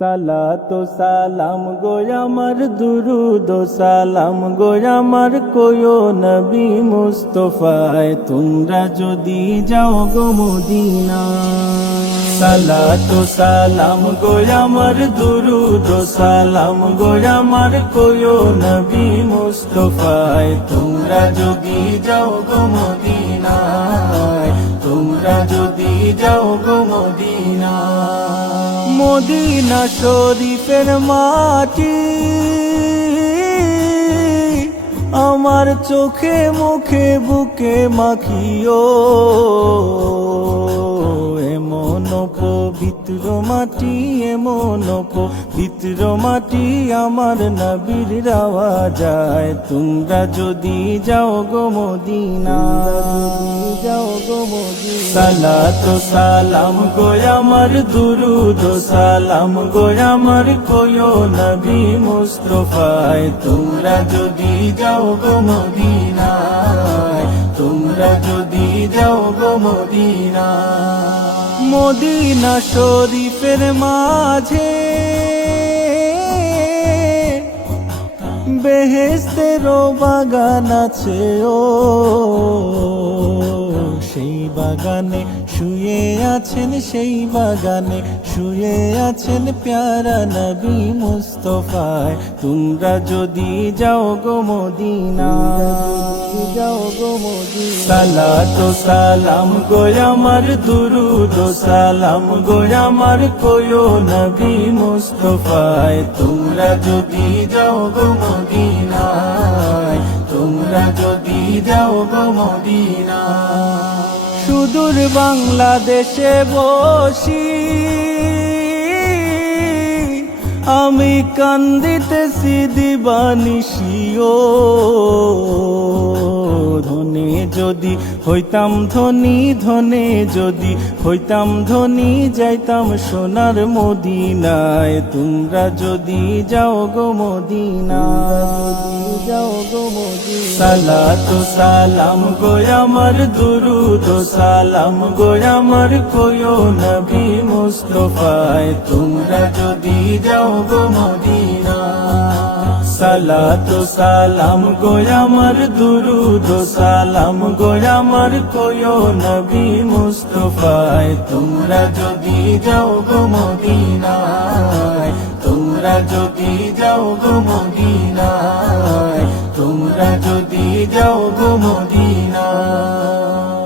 সালাতু সালাম গো আমার দুরুদ সালাম গো আমার কোয়ো নবী মুস্তাফায় তোমরা যদি যাও গো মদিনায়। সালাতু সালাম গো আমার দুরুদ সালাম গো আমার কোয়ো নবী মুস্তাফায় তোমরা যদি যাও গো মদিনায়, তোমরা যদি যাও গো মদিনায়। মদিনা শরীফের মাটি আমার চোখে মুখে বুকে মাখিও, এমন পবিত্র মাটি, এমন পবিত্র মাটি আমার নবীর রাওয়া যায়। তোমরা যদি যাও গো মদিনা, যাও গো মদিনা। সালাতু সালাম গো আমার দুরুদ সালাম গো আমার কোয়ো নবী মুস্তাফায় তোমরা যদি যাও গো মদিনায়, তোমরা যদি যাও গো মদিনায়। মদিনা শরীফের মাঝে বেহেশতেরও বাগান আছে, ও সেই বাগানে শুয়ে আছেন, সেই বাগানে শুয়ে আছেন প্যারা নবী মুস্তাফায় তোমরা যদি যাও গো মদিনা, যাও গো মদিনা। সালাতু সালাম গো আমার দুরুদ সালাম গো আমার কোয়ো নবী মুস্তাফায় তোমরা যদি যাও গো মদিনায়, তোমরা যদি যাও গো মদিনায়। সুদূর বাংলাদেশে বসি আমি কান্দিতেছি দিবানিশিও, ধনে যদি হইতাম ধনী, ধনে যদি হইতাম ধনী যাইতাম সোনার মদিনায় তোমরা যদি যাও গো মদিনা, যাও গো মদিনা। সালাতু সালাম গো আমার দুরুদ সালাম গো আমার কোয়ো নবী মুস্তাফায় তোমরা যদি যাও গো মদিনা। সালাতু সালাম গো আমার দুরুদ সালাম গো আমার কোয়ো নবী মুস্তাফায় তোমরা যদি যাও গো মদিনায়, তোমরা যদি যাও গো মদিনায়, তোমরা যদি যাও গো মদিনায়।